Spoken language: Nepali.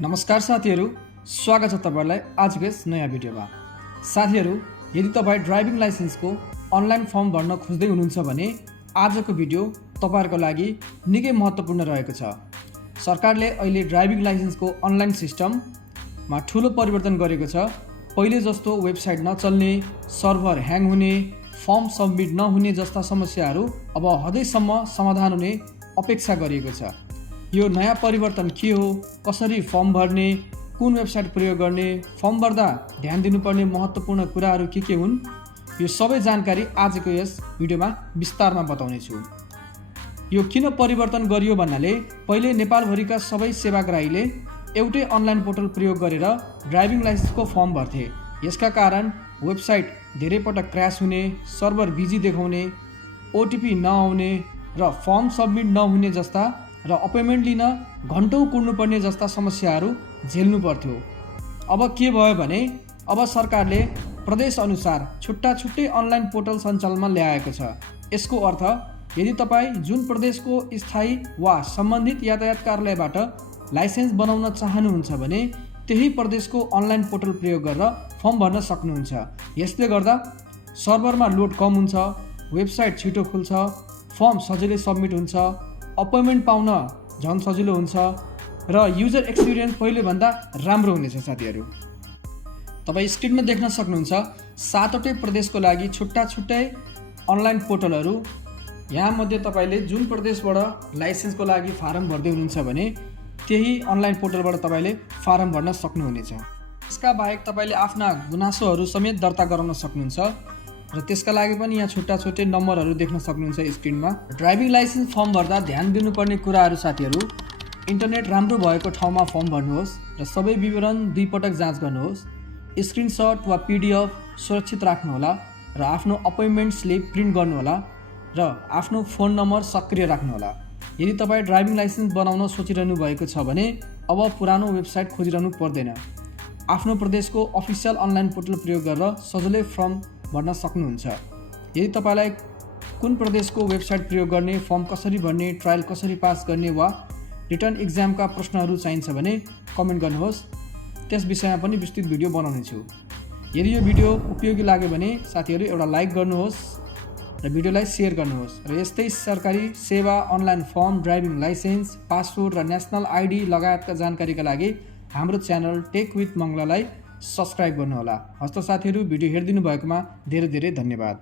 नमस्कार साथीहरू, स्वागत छ तपाईलाई आजको यस नयाँ भिडियोमा। साथीहरू, यदि तपाईँ ड्राइभिङ लाइसेन्सको अनलाइन फर्म भर्न खोज्दै हुनुहुन्छ भने आजको भिडियो तपाईहरुको लागि निकै महत्त्वपूर्ण रहेको छ। सरकारले अहिले ड्राइभिङ लाइसेन्सको अनलाइन सिस्टममा ठूलो परिवर्तन गरेको छ। पहिले जस्तो वेबसाइट नचल्ने, सर्भर ह्याङ हुने, फर्म सबमिट नहुने जस्ता समस्याहरू अब हदैसम्म समाधान हुने अपेक्षा गरिएको छ। यो नयाँ परिवर्तन के हो, कसरी फर्म भर्ने, कुन वेबसाइट प्रयोग गर्ने, फर्म भर्दा ध्यान दिनुपर्ने महत्त्वपूर्ण कुराहरू के हुन्, यो सबै जानकारी आजको यस भिडियोमा विस्तारमा बताउने छु। यो किन परिवर्तन गरियो भन्नाले पहिले नेपालभरिका सबै सेवाग्राहीले एउटै अनलाइन पोर्टल प्रयोग गरेर ड्राइभिङ लाइसेन्सको फर्म भर्थे। यसका कारण वेबसाइट धेरै पटक क्र्यास हुने, सर्भर बिजी देखाउने, ओटिपी नआउने र फर्म सबमिट नहुने जस्ता र अपोइन्टमेन्ट लिन घन्टौँ कुर्नुपर्ने जस्ता समस्याहरू झेल्नु पर्थ्यो। अब के भयो भने अब सरकारले प्रदेश अनुसार छुट्टै अनलाइन पोर्टल सञ्चालनमा ल्याएको छ। यसको अर्थ यदि तपाईँ जुन प्रदेशको स्थायी वा सम्बन्धित यातायात कार्यालयबाट लाइसेन्स बनाउन चाहनुहुन्छ भने त्यही प्रदेशको अनलाइन पोर्टल प्रयोग गरेर फर्म भर्न सक्नुहुन्छ। यसले गर्दा सर्भरमा लोड कम हुन्छ, वेबसाइट छिटो खुल्छ, फर्म सजिलै सबमिट हुन्छ, अपोइन्टमेन्ट पाउन झन् सजिलो हुन्छ र युजर एक्सपिरियन्स पहिलेभन्दा राम्रो हुनेछ। साथीहरू, तपाईँ स्क्रिनमा देख्न सक्नुहुन्छ 7वटै प्रदेशको लागि छुट्टै अनलाइन पोर्टलहरू। यहाँ मध्ये तपाईँले जुन प्रदेशबाट लाइसेन्सको लागि फारम भर्दै हुनुहुन्छ भने त्यही अनलाइन पोर्टलबाट तपाईँले फारम भर्न सक्नुहुनेछ। यसका बाहेक तपाईँले आफ्ना गुनासोहरू समेत दर्ता गराउन सक्नुहुन्छ र त्यसका लागि पनि यहाँ छुट्टै नम्बरहरू देख्न सक्नुहुन्छ स्क्रिनमा। ड्राइभिङ लाइसेन्स फर्म भर्दा ध्यान दिनुपर्ने कुराहरू साथीहरू, इन्टरनेट राम्रो भएको ठाउँमा फर्म भर्नुहोस् र सबै विवरण 2 पटक जाँच गर्नुहोस्। स्क्रिनसट वा PDF सुरक्षित राख्नुहोला र आफ्नो अपोइन्टमेन्ट स्लिप प्रिन्ट गर्नुहोला र आफ्नो फोन नम्बर सक्रिय राख्नुहोला। यदि तपाईँ ड्राइभिङ लाइसेन्स बनाउन सोचिरहनु भएको छ भने अब पुरानो वेबसाइट खोजिरहनु पर्दैन। आफ्नो प्रदेशको अफिसियल अनलाइन पोर्टल प्रयोग गरेर सजिलै फर्म भर्न सक्नुहुन्छ। यदि तपाईँलाई कुन प्रदेशको वेबसाइट प्रयोग गर्ने, फर्म कसरी भर्ने, ट्रायल कसरी पास गर्ने वा रिटर्न इक्जामका प्रश्नहरू चाहिन्छ भने कमेन्ट गर्नुहोस्। त्यस विषयमा पनि विस्तृत भिडियो बनाउने छु। यदि यो भिडियो उपयोगी लाग्यो भने साथीहरू एउटा लाइक गर्नुहोस् र भिडियोलाई सेयर गर्नुहोस् र यस्तै सरकारी सेवा, online form, driving licence, passport र नेसनल आइडी लगायतका जानकारीका लागि हाम्रो च्यानल टेक विथ मङ्गलालाई सब्सक्राइब गर्नुहोला। हस्त साथीहरू, भिडियो हेरिदिनु भएकोमा धेरै धन्यवाद।